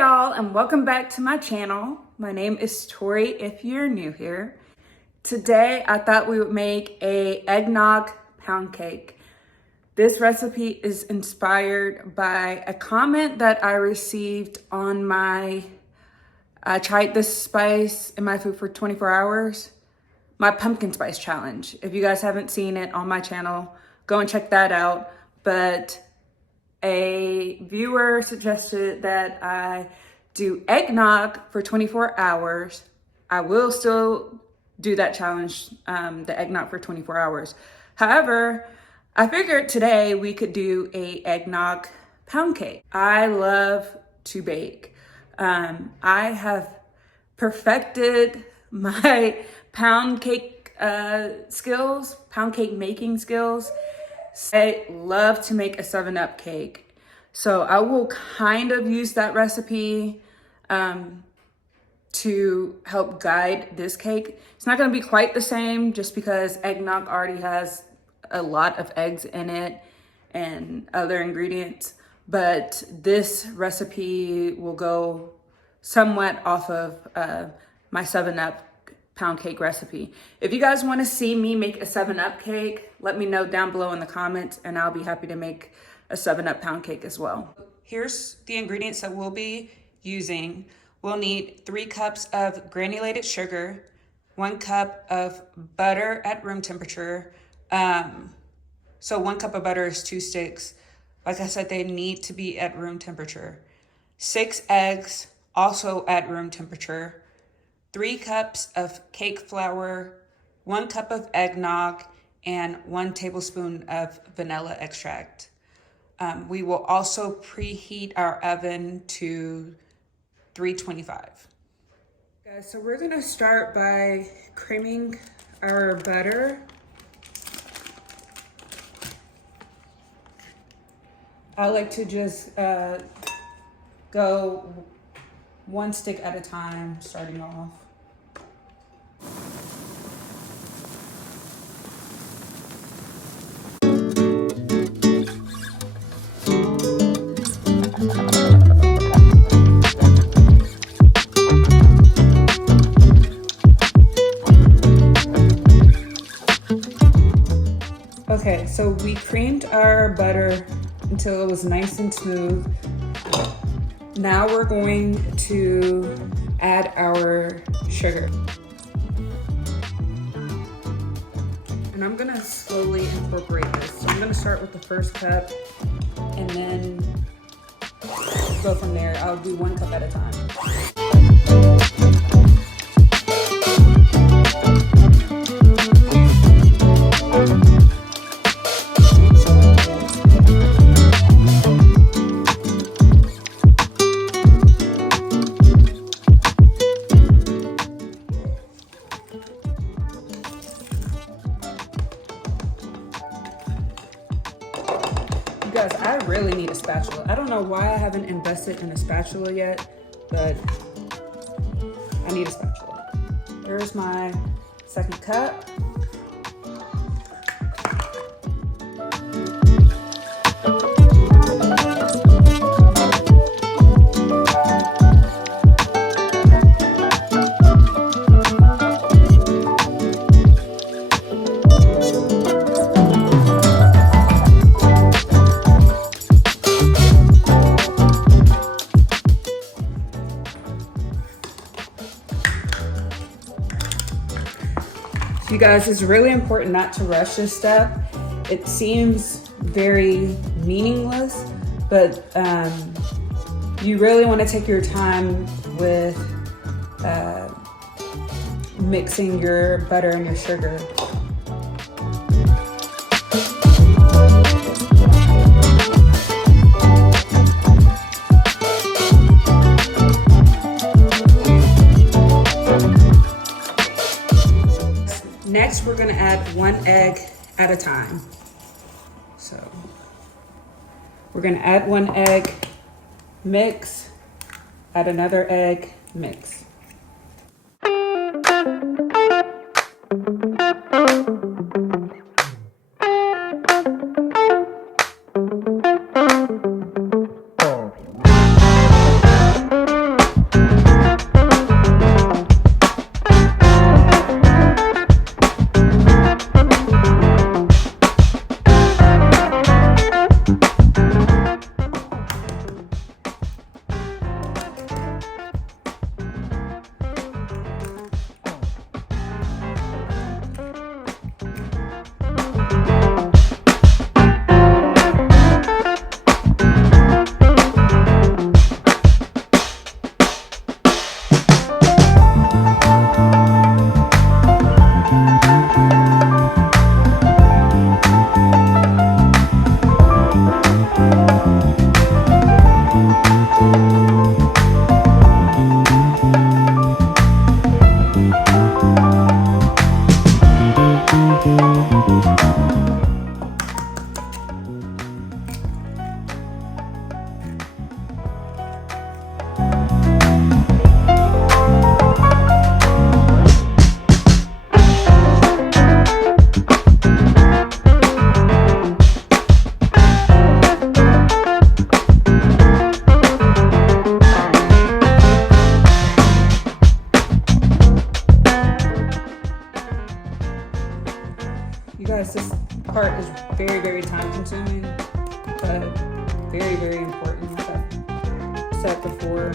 y'all, and welcome back to my channel. My name is Tori if you're new here. Today I thought we would make a eggnog pound cake. This recipe is inspired by a comment that I received on my I tried this spice in my food for 24 hours, my pumpkin spice challenge. If you guys haven't seen it on my channel, go and check that out. But a viewer suggested that I do eggnog for 24 hours. I will still do that challenge, the eggnog for 24 hours. However, I figured today we could do a eggnog pound cake. I love to bake. I have perfected my pound cake skills, pound cake making skills. I love to make a 7-Up cake. So I will kind of use that recipe to help guide this cake. It's not gonna be quite the same just because eggnog already has a lot of eggs in it and other ingredients, but this recipe will go somewhat off of my 7-Up pound cake recipe. If you guys want to see me make a 7-Up cake, let me know down below in the comments and I'll be happy to make a 7-Up pound cake as well. Here's the ingredients that we'll be using. We'll need 3 cups of granulated sugar, 1 cup of butter at room temperature. So 1 cup of butter is 2 sticks. Like I said, they need to be at room temperature. 6 eggs, also at room temperature. 3 cups of cake flour, 1 cup of eggnog, and 1 tablespoon of vanilla extract. We will also preheat our oven to 325. Guys, so we're gonna start by creaming our butter. I like to just go 1 stick at a time, starting off. Okay, so we creamed our butter until it was nice and smooth. Now we're going to add our sugar. And I'm gonna slowly incorporate this. So I'm gonna start with the first cup and then go from there. I'll do 1 cup at a time. Guys, I really need a spatula. I don't know why I haven't invested in a spatula yet, but I need a spatula. Here's my 2nd cup. You guys, it's really important not to rush this step. It seems very meaningless, but you really want to take your time with mixing your butter and your sugar. Next, we're gonna add 1 egg at a time. So we're gonna add 1 egg, mix, add another egg, mix. for.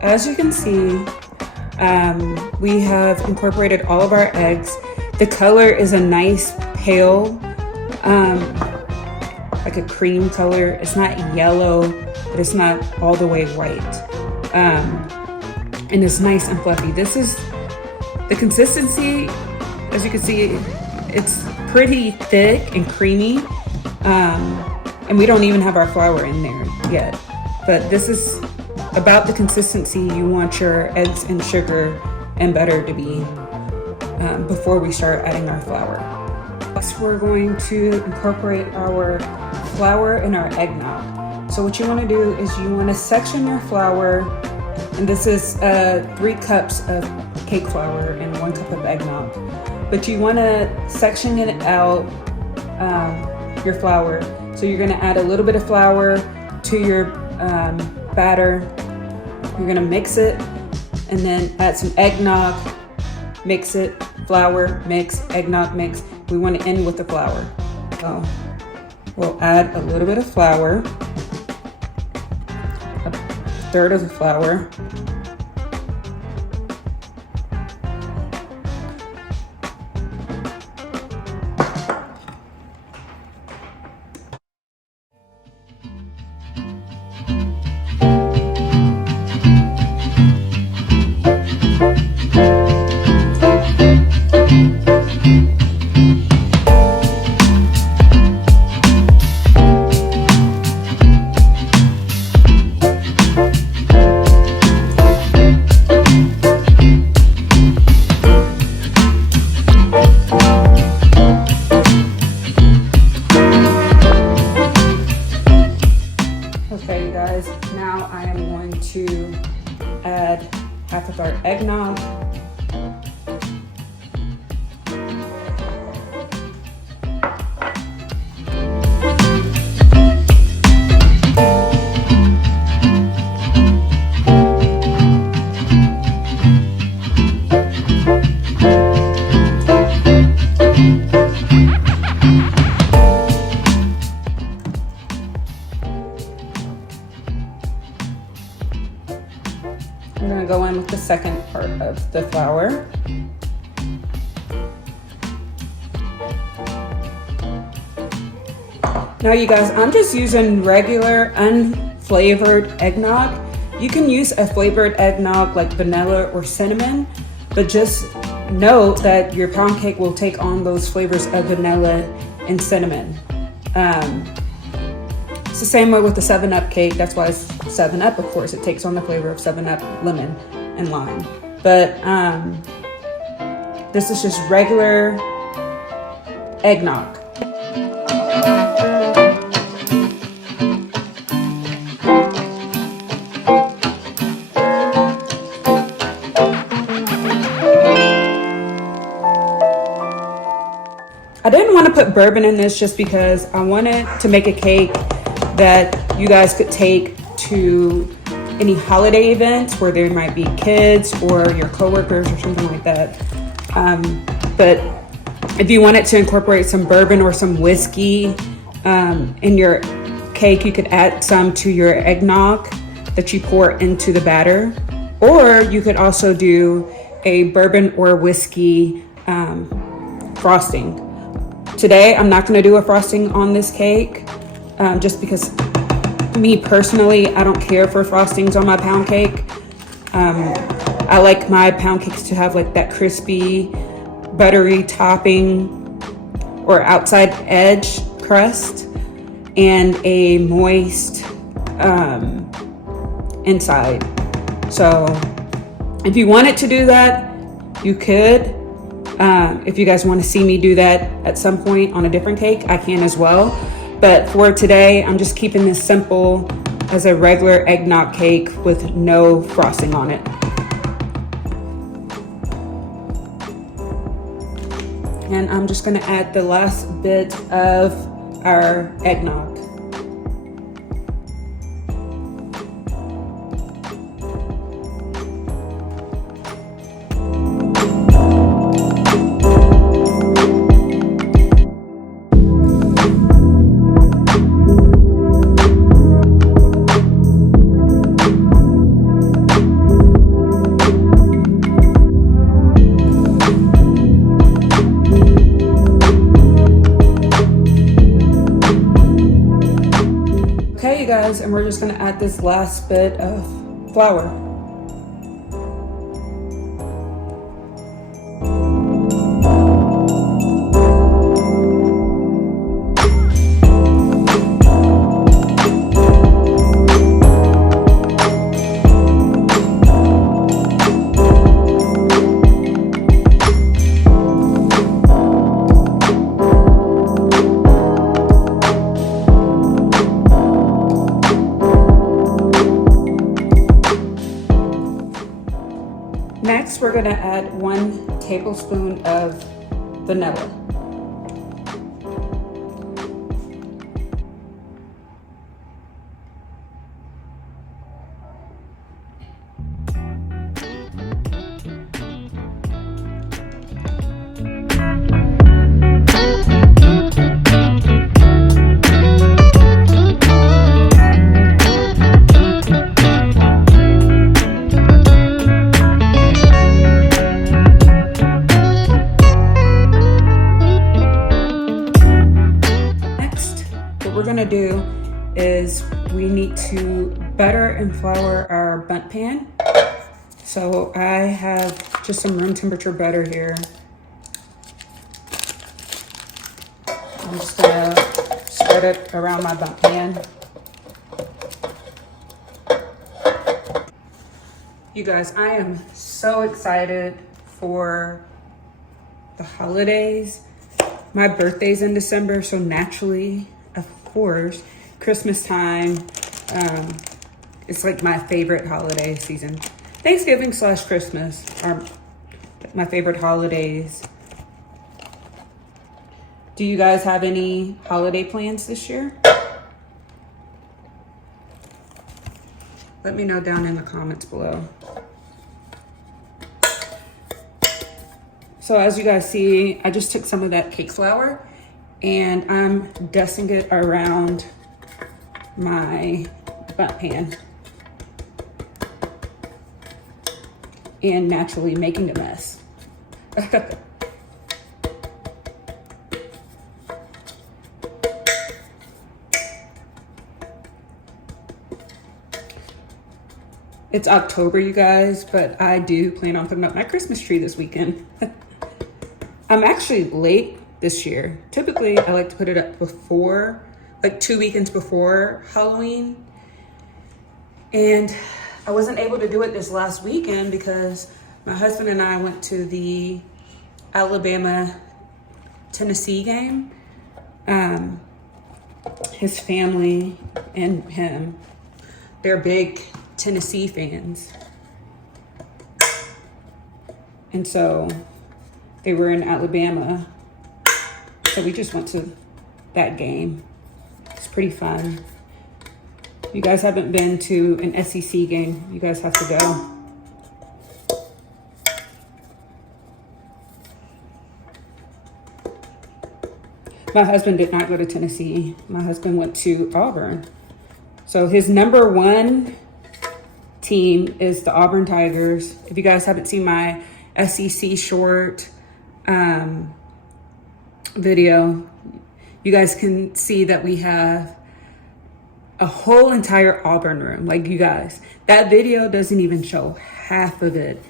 As you can see, we have incorporated all of our eggs. The color is a nice pale, like a cream color. It's not yellow, but it's not all the way white. And it's nice and fluffy. This is the consistency. As you can see, it's pretty thick and creamy. And we don't even have our flour in there yet. But this is about the consistency you want your eggs and sugar and butter to be before we start adding our flour. Next, we're going to incorporate our flour and our eggnog. So what you want to do is you want to section your flour, and this is 3 cups of cake flour and 1 cup of eggnog. But you want to section it out, your flour. So you're going to add a little bit of flour to your batter. You're gonna mix it and then add some eggnog, mix it, flour, mix, eggnog, mix. We want to end with the flour. So we'll add a little bit of flour, a third of the flour, now I am going to add half of our eggnog. We're going to go in with the second part of the flour. Now you guys, I'm just using regular unflavored eggnog. You can use a flavored eggnog like vanilla or cinnamon, but just note that your pound cake will take on those flavors of vanilla and cinnamon. It's the same way with the 7-Up cake. That's why it's 7-Up, of course. It takes on the flavor of 7-Up, lemon, and lime. But this is just regular eggnog. I didn't want to put bourbon in this just because I wanted to make a cake that you guys could take to any holiday events where there might be kids or your coworkers or something like that. But if you wanted to incorporate some bourbon or some whiskey in your cake, you could add some to your eggnog that you pour into the batter. Or you could also do a bourbon or whiskey frosting. Today, I'm not gonna do a frosting on this cake just because me personally, I don't care for frostings on my pound cake. I like my pound cakes to have like that crispy, buttery topping or outside edge crust and a moist inside. So if you wanted to do that, you could. If you guys want to see me do that at some point on a different cake, I can as well. But for today, I'm just keeping this simple as a regular eggnog cake with no frosting on it. And I'm just gonna add the last bit of our eggnog. Okay, you guys, and we're just gonna add this last bit of flour. Next, we're gonna add 1 tablespoon of vanilla. What we're gonna do is we need to butter and flour our bundt pan. So I have just some room temperature butter here. I'm just gonna spread it around my bundt pan. You guys, I am so excited for the holidays. My birthday's in December, so naturally, of course, Christmas time, it's like my favorite holiday season. Thanksgiving / Christmas are my favorite holidays. Do you guys have any holiday plans this year? Let me know down in the comments below. So as you guys see, I just took some of that cake flour and I'm dusting it around my bundt pan and naturally making a mess. It's October, you guys, but I do plan on putting up my Christmas tree this weekend. I'm actually late this year. Typically, I like to put it up before, like 2 weekends before Halloween. And I wasn't able to do it this last weekend because my husband and I went to the Alabama-Tennessee game. His family and him, they're big Tennessee fans. And so they were in Alabama. So we just went to that game. It's pretty fun. You guys haven't been to an SEC game, you guys have to go. My husband did not go to Tennessee. My husband went to Auburn. So his number one team is the Auburn Tigers. If you guys haven't seen my SEC short video, you guys can see that we have a whole entire Auburn room. Like, you guys, that video doesn't even show half of it.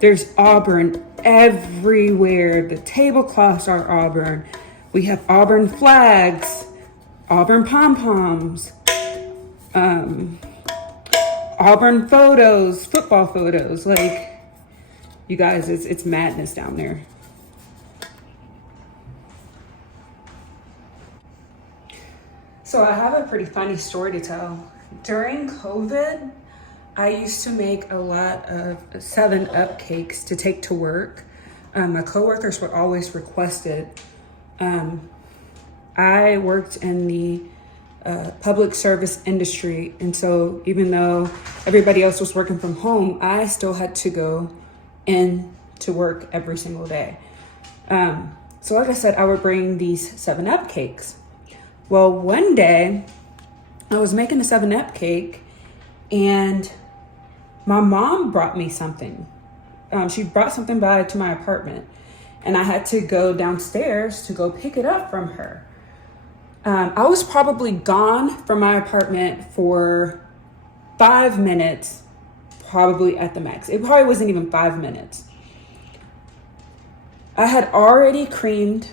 There's Auburn everywhere. The tablecloths are Auburn. We have Auburn flags, Auburn pom-poms, Auburn photos, football photos. Like, you guys, it's madness down there. So I have a pretty funny story to tell. During COVID, I used to make a lot of 7-Up cakes to take to work. My coworkers would always request it. I worked in the public service industry, and so even though everybody else was working from home, I still had to go in to work every single day. So like I said, I would bring these 7-Up cakes. Well, one day I was making a 7-Up cake and my mom brought me something. She brought something by to my apartment, and I had to go downstairs to go pick it up from her. I was probably gone from my apartment for 5 minutes, probably at the max. It probably wasn't even 5 minutes. I had already creamed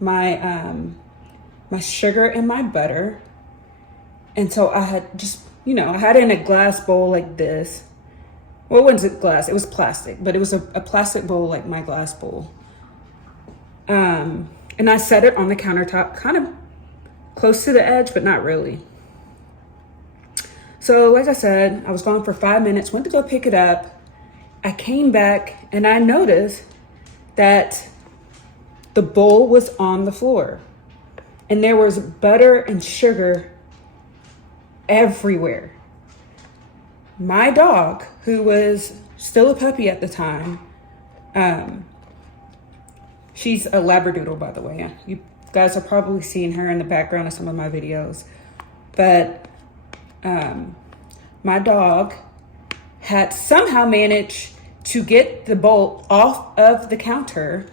my my sugar and my butter. And so I had just, I had it in a glass bowl like this. Well, it wasn't glass, it was plastic, but it was a plastic bowl like my glass bowl. And I set it on the countertop, kind of close to the edge, but not really. So like I said, I was gone for 5 minutes, went to go pick it up. I came back and I noticed that the bowl was on the floor and there was butter and sugar everywhere. My dog, who was still a puppy at the time, she's a Labradoodle, by the way. You guys are probably seeing her in the background of some of my videos. But my dog had somehow managed to get the bowl off of the counter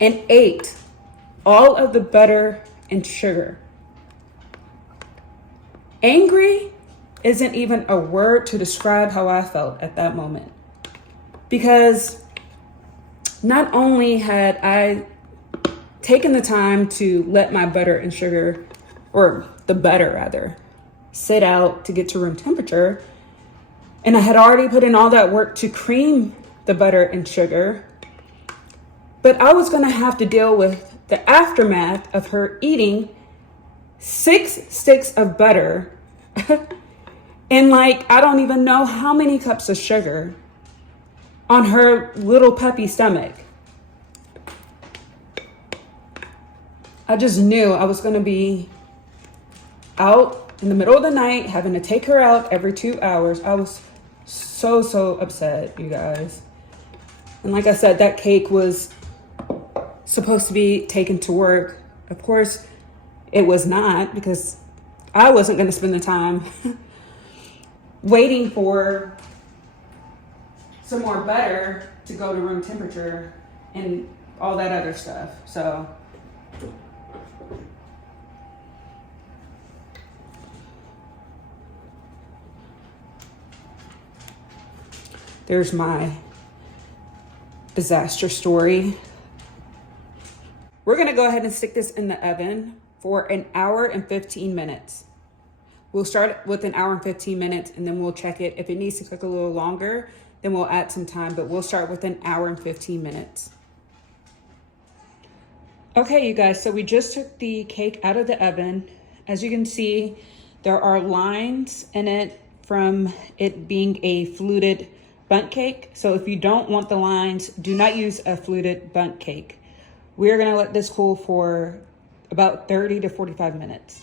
and ate all of the butter and sugar. Angry isn't even a word to describe how I felt at that moment. Because not only had I taken the time to let my butter and sugar, or the butter rather, sit out to get to room temperature, and I had already put in all that work to cream the butter and sugar, but I was gonna have to deal with the aftermath of her eating 6 sticks of butter and I don't even know how many cups of sugar on her little puppy stomach. I just knew I was going to be out in the middle of the night having to take her out every 2 hours. I was so upset, you guys. And like I said, that cake was supposed to be taken to work. Of course, it was not, because I wasn't going to spend the time waiting for some more butter to go to room temperature and all that other stuff. So there's my disaster story. We're gonna go ahead and stick this in the oven for 1 hour and 15 minutes. We'll start with 1 hour and 15 minutes and then we'll check it. If it needs to cook a little longer, then we'll add some time, but we'll start with 1 hour and 15 minutes. Okay, you guys, so we just took the cake out of the oven. As you can see, there are lines in it from it being a fluted bundt cake. So if you don't want the lines, do not use a fluted bundt cake. We're gonna let this cool for about 30 to 45 minutes.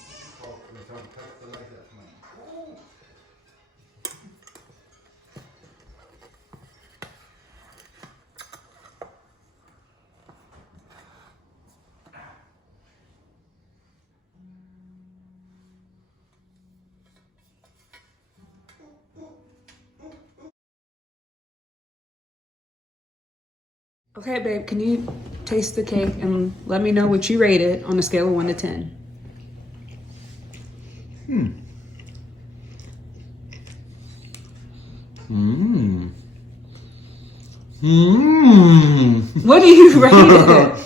Okay, babe, can you taste the cake and let me know what you rate it on a scale of 1 to 10? What do you rate it?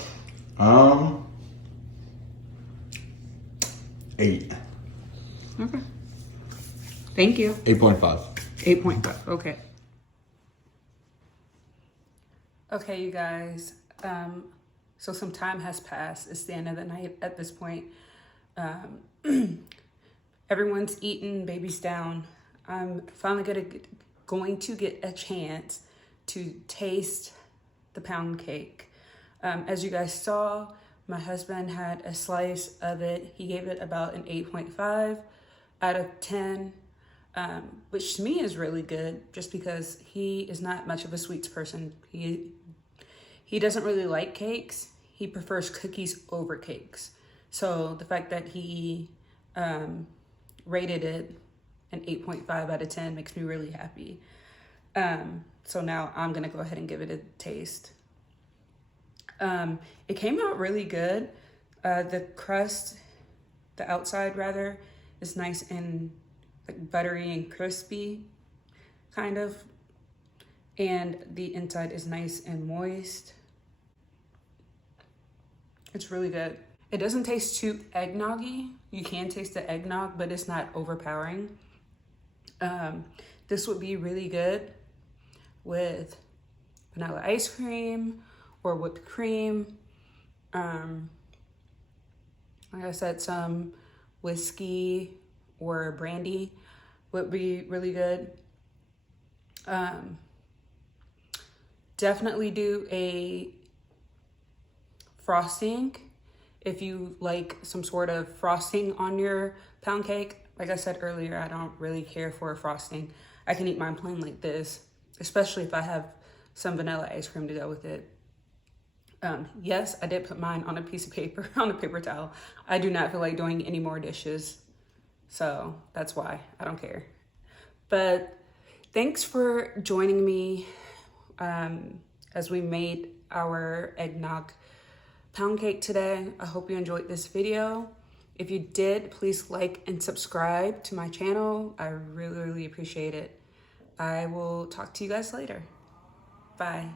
8. Okay. Thank you. 8.5. 8.5. Okay. Okay, you guys. So some time has passed. It's the end of the night at this point. Everyone's eaten, baby's down. I'm finally going to get a chance to taste the pound cake. As you guys saw, my husband had a slice of it. He gave it about an 8.5 out of 10, which to me is really good just because he is not much of a sweets person. He doesn't really like cakes. He prefers cookies over cakes. So the fact that he rated it an 8.5 out of 10 makes me really happy. So now I'm gonna go ahead and give it a taste. It came out really good. The crust, the outside rather, is nice and like buttery and crispy, kind of. And the inside is nice and moist. It's really good. It doesn't taste too eggnoggy. You can taste the eggnog, but it's not overpowering. This would be really good with vanilla ice cream or whipped cream. Like I said, some whiskey or brandy would be really good. Definitely do a frosting if you like some sort of frosting on your pound cake. Like I said earlier, I don't really care for a frosting. I can eat mine plain like this, especially if I have some vanilla ice cream to go with it. Yes, I did put mine on a piece of paper, on a paper towel. I do not feel like doing any more dishes, so that's why I don't care. But thanks for joining me as we made our eggnog pound cake today. I hope you enjoyed this video. If you did, please like and subscribe to my channel. I really, really appreciate it. I will talk to you guys later. Bye.